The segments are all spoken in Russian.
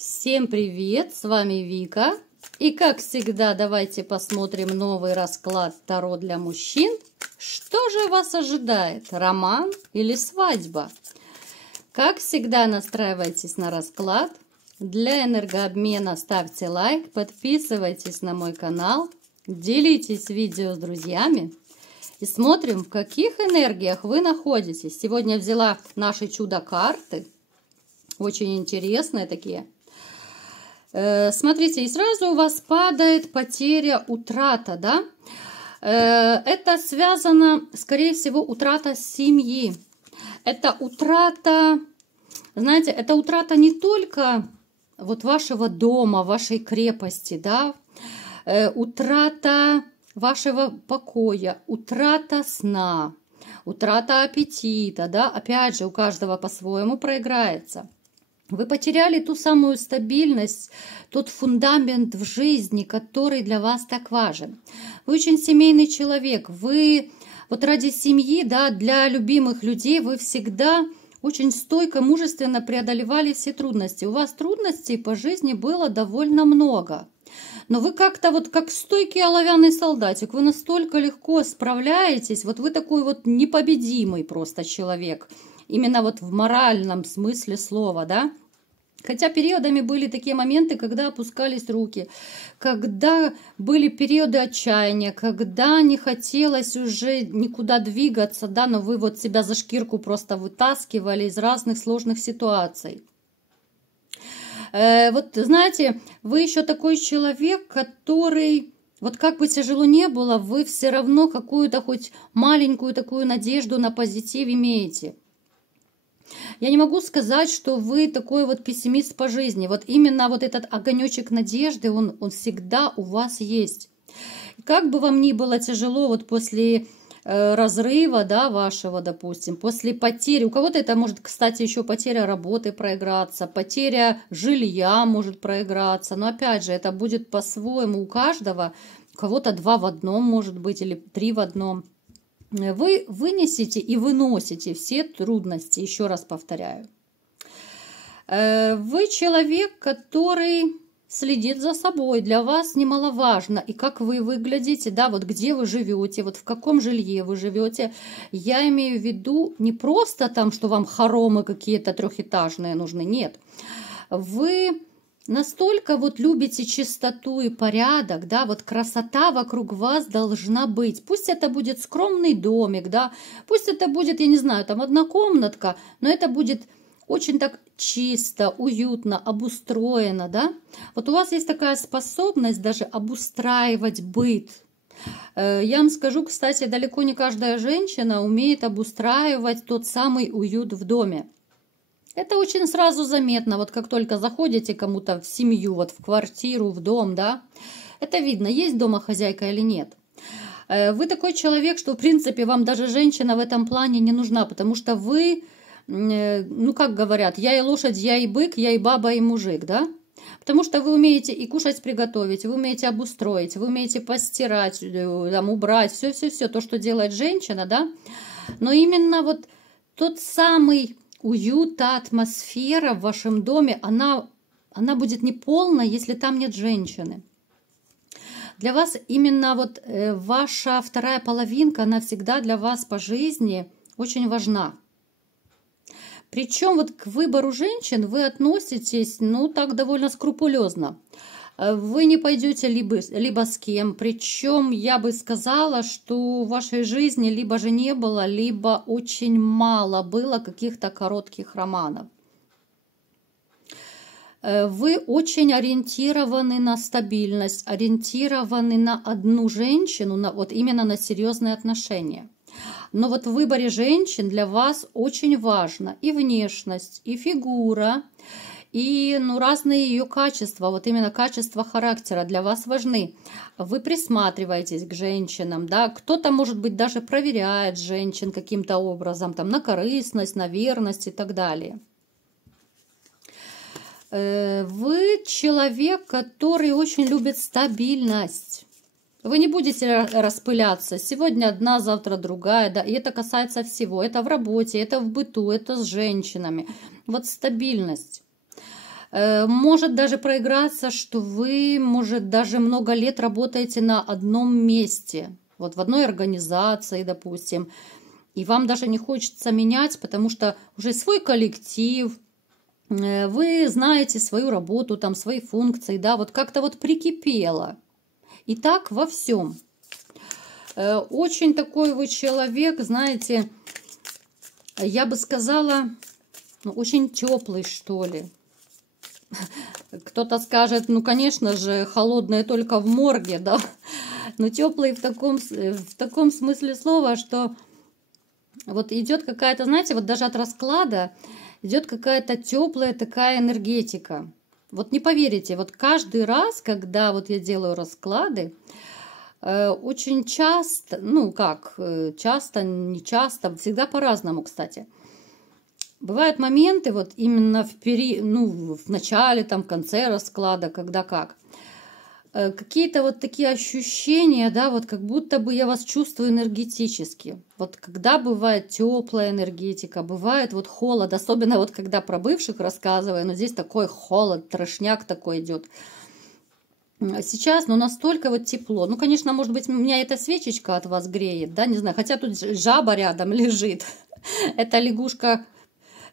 Всем привет, с вами Вика. И как всегда, давайте посмотрим новый расклад Таро для мужчин. Что же вас ожидает, роман или свадьба? Как всегда, настраивайтесь на расклад. Для энергообмена ставьте лайк, подписывайтесь на мой канал, делитесь видео с друзьями. И смотрим, в каких энергиях вы находитесь. Сегодня взяла наши чудо-карты. Очень интересные такие. Смотрите, и сразу у вас падает потеря, утрата, да? Это связано, скорее всего, утрата семьи. Это утрата, знаете, это утрата не только вот вашего дома, вашей крепости, да? Утрата вашего покоя, утрата сна, утрата аппетита, да? Опять же, у каждого по-своему проиграется. Вы потеряли ту самую стабильность, тот фундамент в жизни, который для вас так важен. Вы очень семейный человек, вы вот ради семьи, да, для любимых людей вы всегда очень стойко, мужественно преодолевали все трудности. У вас трудностей по жизни было довольно много. Но вы как-то вот как стойкий оловянный солдатик, вы настолько легко справляетесь, вот вы такой вот непобедимый просто человек. Именно вот в моральном смысле слова, да? Хотя периодами были такие моменты, когда опускались руки, когда были периоды отчаяния, когда не хотелось уже никуда двигаться, да, но вы вот себя за шкирку просто вытаскивали из разных сложных ситуаций. Вот знаете, вы еще такой человек, который... Вот как бы тяжело не было, вы все равно какую-то хоть маленькую такую надежду на позитив имеете. Я не могу сказать, что вы такой вот пессимист по жизни. Вот именно вот этот огонечек надежды, он всегда у вас есть. Как бы вам ни было тяжело вот после разрыва, да, вашего, допустим, после потери, у кого-то это может, кстати, еще потеря работы проиграться, потеря жилья может проиграться, но опять же, это будет по-своему у каждого, у кого-то 2 в 1 может быть или 3 в 1. Вы вынесете и выносите все трудности, еще раз повторяю. Вы человек, который следит за собой, для вас немаловажно, и как вы выглядите, да, вот где вы живете, вот в каком жилье вы живете. Я имею в виду не просто там, что вам хоромы какие-то трехэтажные нужны, нет. Вы... настолько вот любите чистоту и порядок, да, вот красота вокруг вас должна быть. Пусть это будет скромный домик, да, пусть это будет, я не знаю, там однокомнатка, но это будет очень так чисто, уютно, обустроено, да. Вот у вас есть такая способность даже обустраивать быт. Я вам скажу, кстати, далеко не каждая женщина умеет обустраивать тот самый уют в доме. Это очень сразу заметно, вот как только заходите кому-то в семью, вот в квартиру, в дом, да, это видно, есть дома хозяйка или нет. Вы такой человек, что в принципе вам даже женщина в этом плане не нужна, потому что вы, ну как говорят, я и лошадь, я и бык, я и баба, и мужик, да. Потому что вы умеете и кушать приготовить, вы умеете обустроить, вы умеете постирать, там, убрать, все-все-все, то, что делает женщина, да. Но именно вот тот самый... уют, та атмосфера в вашем доме, она будет неполна, если там нет женщины. Для вас именно вот ваша вторая половинка, она всегда для вас по жизни очень важна. Причем вот к выбору женщин вы относитесь, ну, так довольно скрупулезно. Вы не пойдете либо с кем, причем я бы сказала, что в вашей жизни либо же не было, либо очень мало было каких-то коротких романов. Вы очень ориентированы на стабильность, ориентированы на одну женщину, вот именно на серьезные отношения. Но вот в выборе женщин для вас очень важно и внешность, и фигура, и разные ее качества, вот именно качества характера для вас важны. Вы присматриваетесь к женщинам, да, кто-то, может быть, даже проверяет женщин каким-то образом, там, на корыстность, на верность и так далее. Вы человек, который очень любит стабильность. Вы не будете распыляться. Сегодня одна, завтра другая, да, и это касается всего. Это в работе, это в быту, это с женщинами. Вот стабильность. Может даже проиграться, что вы, может, даже много лет работаете на одном месте, вот в одной организации, допустим, и вам даже не хочется менять, потому что уже свой коллектив, вы знаете свою работу, там, свои функции, да, вот как-то вот прикипело. И так во всем. Очень такой вы человек, знаете, я бы сказала, ну, очень теплый, что ли. Кто-то скажет, ну, конечно же, холодные только в морге, да, но теплый в таком смысле слова, что вот идет какая-то, знаете, вот даже от расклада идет какая-то теплая такая энергетика. Вот не поверите, вот каждый раз, когда вот я делаю расклады, очень часто, ну как, часто, не часто, всегда по-разному, кстати. Бывают моменты, вот именно в начале, там, в конце расклада, когда как. Какие-то вот такие ощущения, да, вот как будто бы я вас чувствую энергетически. Вот когда бывает теплая энергетика, бывает вот холод, особенно вот когда про бывших рассказываю, но здесь такой холод, трошняк такой идет. Сейчас, ну, настолько вот тепло. Ну, конечно, может быть, меня эта свечечка от вас греет, да, не знаю. Хотя тут жаба рядом лежит. Эта лягушка,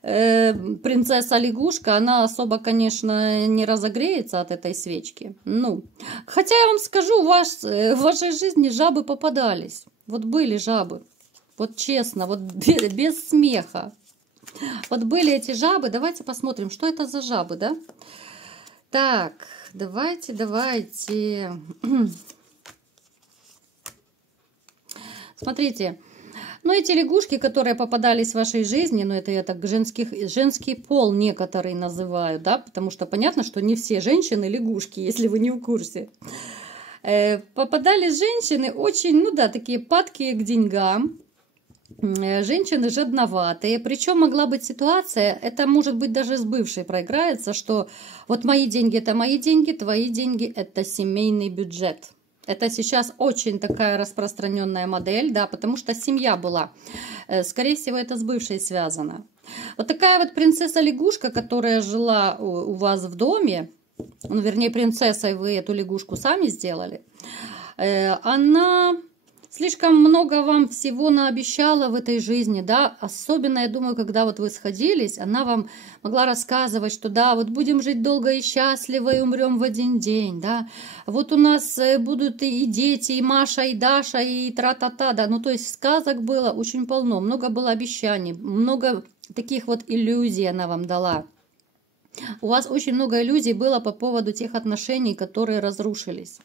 принцесса-лягушка, она особо, конечно, не разогреется от этой свечки. Ну, хотя я вам скажу, в вашей жизни жабы попадались. Вот были жабы. Вот честно, вот без смеха. Вот были эти жабы. Давайте посмотрим, что это за жабы, да? Так, давайте. Смотрите. Ну, эти лягушки, которые попадались в вашей жизни, ну, это я так женский пол некоторые называю, да, потому что понятно, что не все женщины лягушки, если вы не в курсе. Попадались женщины очень, ну да, такие падкие к деньгам, женщины жадноватые, причем могла быть ситуация, это может быть даже с бывшей проиграется, что вот мои деньги – это мои деньги, твои деньги – это семейный бюджет. Это сейчас очень такая распространенная модель, да, потому что семья была. Скорее всего, это с бывшей связано. Вот такая вот принцесса-лягушка, которая жила у вас в доме, ну, вернее, принцессой вы эту лягушку сами сделали, она слишком много вам всего наобещала в этой жизни, да, особенно, я думаю, когда вот вы сходились, она вам могла рассказывать, что да, вот будем жить долго и счастливо и умрем в один день, да, вот у нас будут и дети, и Маша, и Даша, и тра-та-та, да, ну то есть сказок было очень полно, много было обещаний, много таких вот иллюзий она вам дала. У вас очень много иллюзий было по поводу тех отношений, которые разрушились.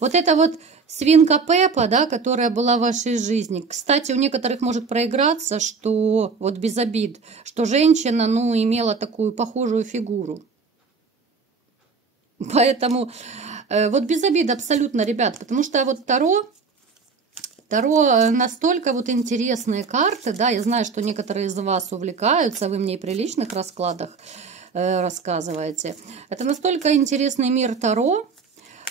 Вот это вот свинка Пеппа, да, которая была в вашей жизни. Кстати, у некоторых может проиграться, что, вот без обид, что женщина, ну, имела такую похожую фигуру. Поэтому, вот без обид абсолютно, ребят, потому что вот Таро настолько вот интересные карты, да, я знаю, что некоторые из вас увлекаются, вы мне и при личных раскладах рассказываете. Это настолько интересный мир Таро,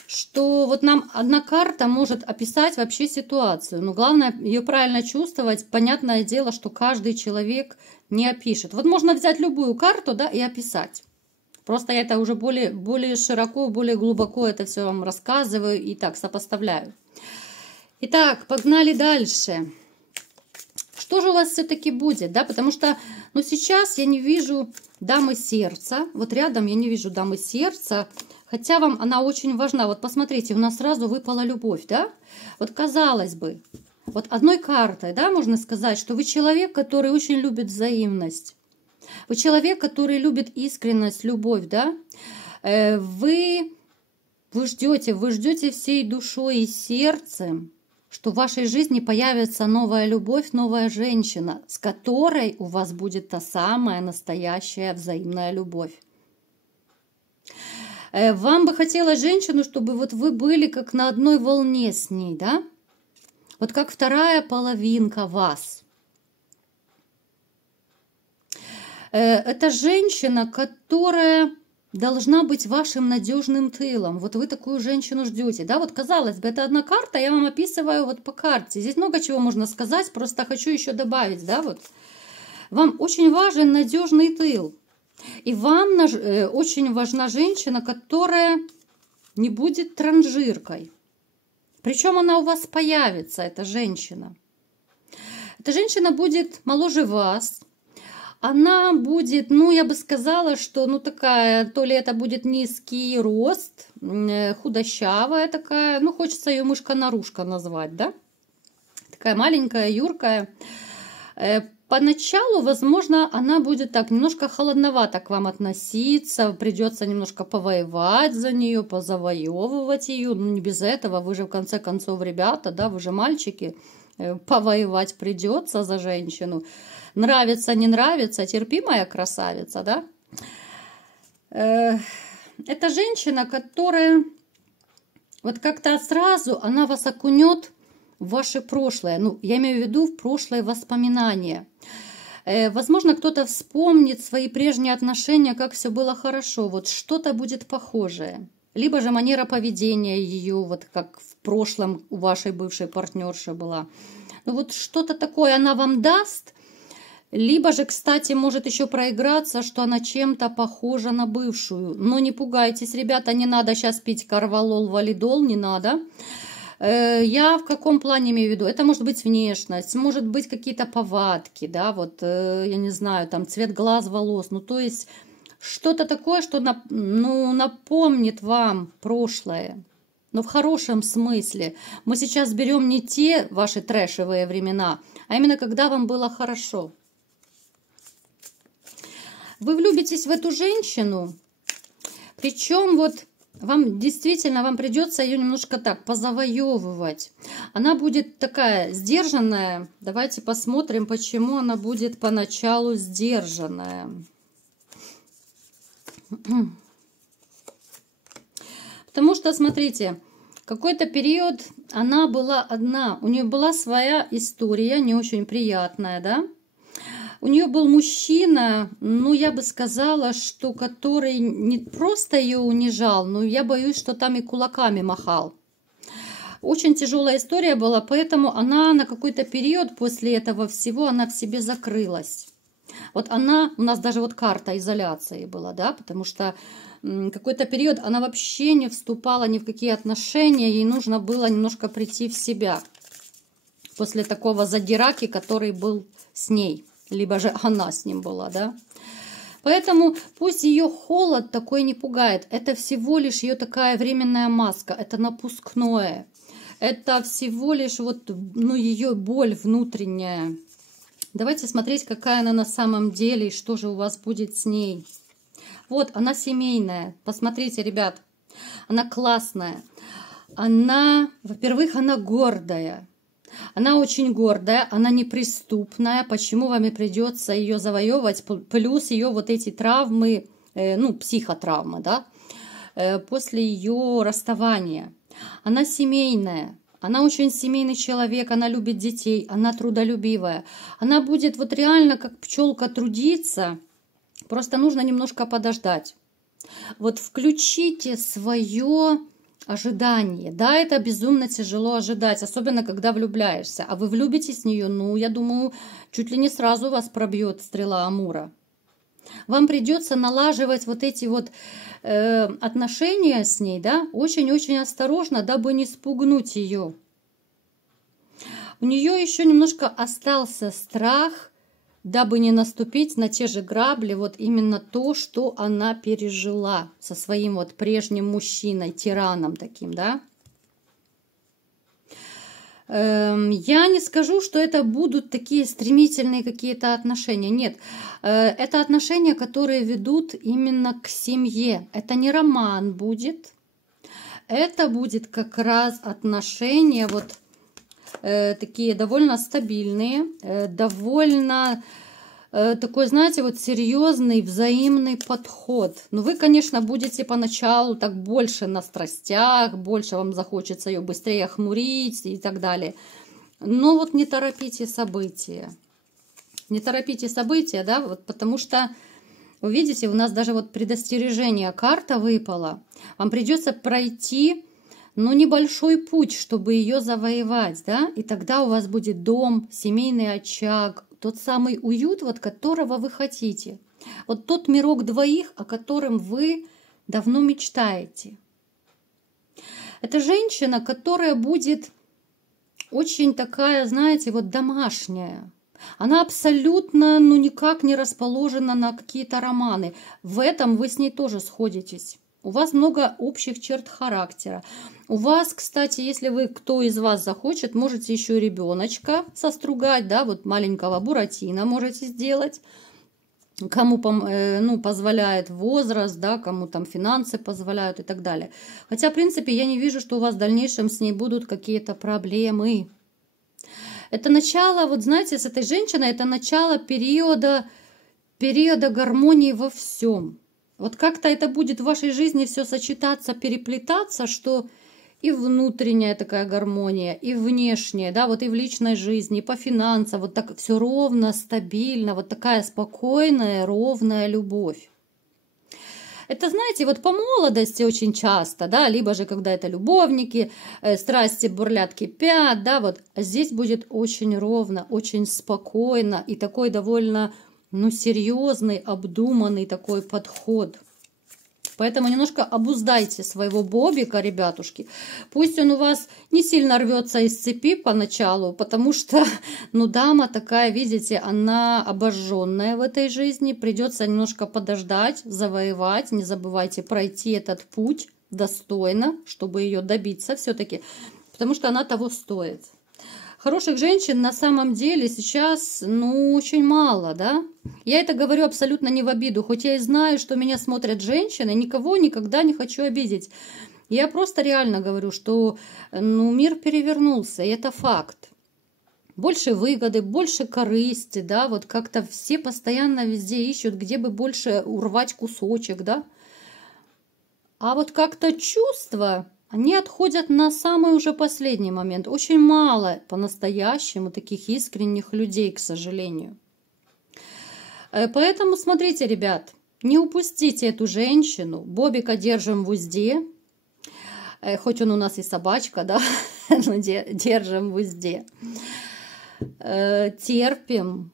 что вот нам одна карта может описать вообще ситуацию. Но главное ее правильно чувствовать. Понятное дело, что каждый человек не опишет. Вот можно взять любую карту, да, и описать. Просто я это уже более широко, более глубоко это все вам рассказываю и так сопоставляю. Итак, погнали дальше. Что же у вас все-таки будет, да? Потому что, ну, сейчас я не вижу дамы сердца. Вот рядом я не вижу дамы сердца. Хотя вам она очень важна. Вот посмотрите, у нас сразу выпала любовь, да? Вот казалось бы, вот одной картой, да, можно сказать, что вы человек, который очень любит взаимность. Вы человек, который любит искренность, любовь, да? Вы ждете всей душой и сердцем, что в вашей жизни появится новая любовь, новая женщина, с которой у вас будет та самая настоящая взаимная любовь. Вам бы хотелось женщину, чтобы вот вы были как на одной волне с ней, да? Вот как вторая половинка вас. Это женщина, которая должна быть вашим надежным тылом. Вот вы такую женщину ждете, да? Вот казалось бы, это одна карта, я вам описываю вот по карте. Здесь много чего можно сказать, просто хочу еще добавить, да, вот. Вам очень важен надежный тыл. И вам очень важна женщина, которая не будет транжиркой. Причем она у вас появится, эта женщина. Эта женщина будет моложе вас. Она будет, ну, я бы сказала, что, ну, такая, то ли это будет низкий рост, худощавая такая, ну, хочется ее мышка-нарушка назвать, да? Такая маленькая, юркая. Поначалу, возможно, она будет так немножко холодновато к вам относиться, придется немножко повоевать за нее, позавоевывать ее. Ну, не без этого, вы же в конце концов ребята, да, вы же мальчики, повоевать придется за женщину. Нравится, не нравится, терпи, моя красавица, да? Это женщина, которая вот как-то сразу, она вас окунет в ваше прошлое. Ну, я имею в виду в прошлое воспоминания. Возможно, кто-то вспомнит свои прежние отношения, как все было хорошо. Вот что-то будет похожее. Либо же манера поведения ее, вот как в прошлом у вашей бывшей партнерши была. Ну, вот что-то такое она вам даст. Либо же, кстати, может еще проиграться, что она чем-то похожа на бывшую. Но не пугайтесь, ребята, не надо сейчас пить карвалол, валидол, не надо. Я в каком плане имею в виду? Это может быть внешность, может быть какие-то повадки, да, вот, я не знаю, там цвет глаз, волос, ну, то есть что-то такое, что напомнит вам прошлое, но в хорошем смысле. Мы сейчас берем не те ваши трэшевые времена, а именно когда вам было хорошо. Вы влюбитесь в эту женщину, причем вот вам действительно, вам придется ее немножко так позавоевывать. Она будет такая сдержанная. Давайте посмотрим, почему она будет поначалу сдержанная. Потому что, смотрите, какой-то период она была одна. У нее была своя история, не очень приятная, да? У нее был мужчина, ну, я бы сказала, что который не просто ее унижал, но я боюсь, что там и кулаками махал. Очень тяжелая история была, поэтому она на какой-то период после этого всего, она в себе закрылась. Вот она, у нас даже вот карта изоляции была, да, потому что какой-то период она вообще не вступала ни в какие отношения, ей нужно было немножко прийти в себя после такого задираки, который был с ней. Либо же она с ним была, да. Поэтому пусть ее холод такой не пугает. Это всего лишь ее такая временная маска. Это напускное. Это всего лишь вот, ну, ее боль внутренняя. Давайте смотреть, какая она на самом деле и что же у вас будет с ней. Вот, она семейная. Посмотрите, ребят. Она классная. Она, во-первых, она гордая. Она очень гордая, она неприступная. Почему вам и придется ее завоевывать? Плюс ее вот эти травмы, ну, психотравмы, да, после ее расставания. Она семейная. Она очень семейный человек, она любит детей, она трудолюбивая. Она будет вот реально как пчелка трудиться, просто нужно немножко подождать. Вот включите свое ожидание. Да, это безумно тяжело ожидать, особенно когда влюбляешься. А вы влюбитесь в нее, ну, я думаю, чуть ли не сразу вас пробьет стрела Амура. Вам придется налаживать вот эти вот отношения с ней, да, очень-очень осторожно, дабы не спугнуть ее. У нее еще немножко остался страх, дабы не наступить на те же грабли, вот именно то, что она пережила со своим вот прежним мужчиной, тираном таким, да. Я не скажу, что это будут такие стремительные какие-то отношения. Нет, это отношения, которые ведут именно к семье. Это не роман будет. Это будет как раз отношения вот такие довольно стабильные, довольно такой, знаете, вот серьезный взаимный подход. Но вы, конечно, будете поначалу так больше на страстях, больше вам захочется ее быстрее охмурить и так далее. Но вот не торопите события. Не торопите события, да, вот потому что, вы видите, у нас даже вот предостережение, карта выпала. Вам придется пройти, ну, небольшой путь, чтобы ее завоевать, да, и тогда у вас будет дом, семейный очаг, тот самый уют, вот которого вы хотите. Вот тот мирок двоих, о котором вы давно мечтаете. Это женщина, которая будет очень такая, знаете, вот домашняя. Она абсолютно, ну, никак не расположена на какие-то романы. В этом вы с ней тоже сходитесь. У вас много общих черт характера. У вас, кстати, если вы, кто из вас захочет, можете еще и ребеночка состругать, да, вот маленького Буратино можете сделать. Кому позволяет возраст, да, кому там финансы позволяют и так далее. Хотя, в принципе, я не вижу, что у вас в дальнейшем с ней будут какие-то проблемы. Это начало, вот знаете, с этой женщиной, это начало периода гармонии во всем. Вот как-то это будет в вашей жизни все сочетаться, переплетаться, что и внутренняя такая гармония, и внешняя, да, вот и в личной жизни, и по финансам, вот так все ровно, стабильно, вот такая спокойная, ровная любовь. Это, знаете, вот по молодости очень часто, да, либо же когда это любовники, страсти бурлят, кипят, да, вот. А здесь будет очень ровно, очень спокойно и такой довольно, ну, серьезный, обдуманный такой подход. Поэтому немножко обуздайте своего бобика, ребятушки. Пусть он у вас не сильно рвется из цепи поначалу, потому что, ну, дама такая, видите, она обожженная в этой жизни. Придется немножко подождать, завоевать. Не забывайте пройти этот путь достойно, чтобы ее добиться все-таки, потому что она того стоит. Хороших женщин на самом деле сейчас, ну, очень мало, да. Я это говорю абсолютно не в обиду, хоть я и знаю, что меня смотрят женщины, никого никогда не хочу обидеть. Я просто реально говорю, что, ну, мир перевернулся, и это факт. Больше выгоды, больше корысти, да, вот как-то все постоянно везде ищут, где бы больше урвать кусочек, да. А вот как-то чувства... Они отходят на самый уже последний момент. Очень мало по-настоящему таких искренних людей, к сожалению. Поэтому смотрите, ребят, не упустите эту женщину. Бобика держим в узде. Хоть он у нас и собачка, да, но держим в узде. Терпим.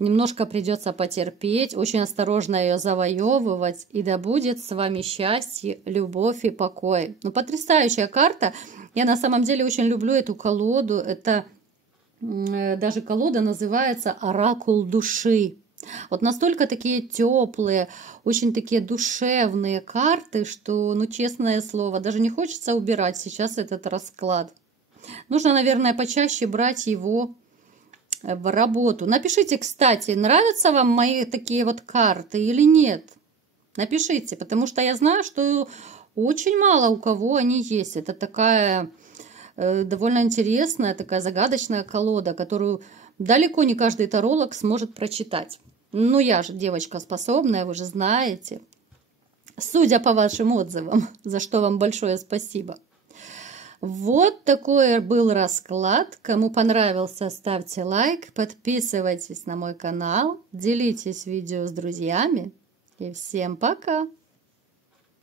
Немножко придется потерпеть, очень осторожно ее завоевывать, и да будет с вами счастье, любовь и покой. Ну, потрясающая карта. Я на самом деле очень люблю эту колоду. Это даже колода называется «Оракул души». Вот настолько такие теплые, очень такие душевные карты, что, ну, честное слово, даже не хочется убирать сейчас этот расклад. Нужно, наверное, почаще брать его в работу. Напишите, кстати, нравятся вам мои такие вот карты или нет. Напишите, потому что я знаю, что очень мало у кого они есть. Это такая довольно интересная, такая загадочная колода, которую далеко не каждый таролог сможет прочитать. Ну, я же девочка способная, вы же знаете. Судя по вашим отзывам, за что вам большое спасибо. Вот такой был расклад. Кому понравился, ставьте лайк, подписывайтесь на мой канал, делитесь видео с друзьями. И всем пока!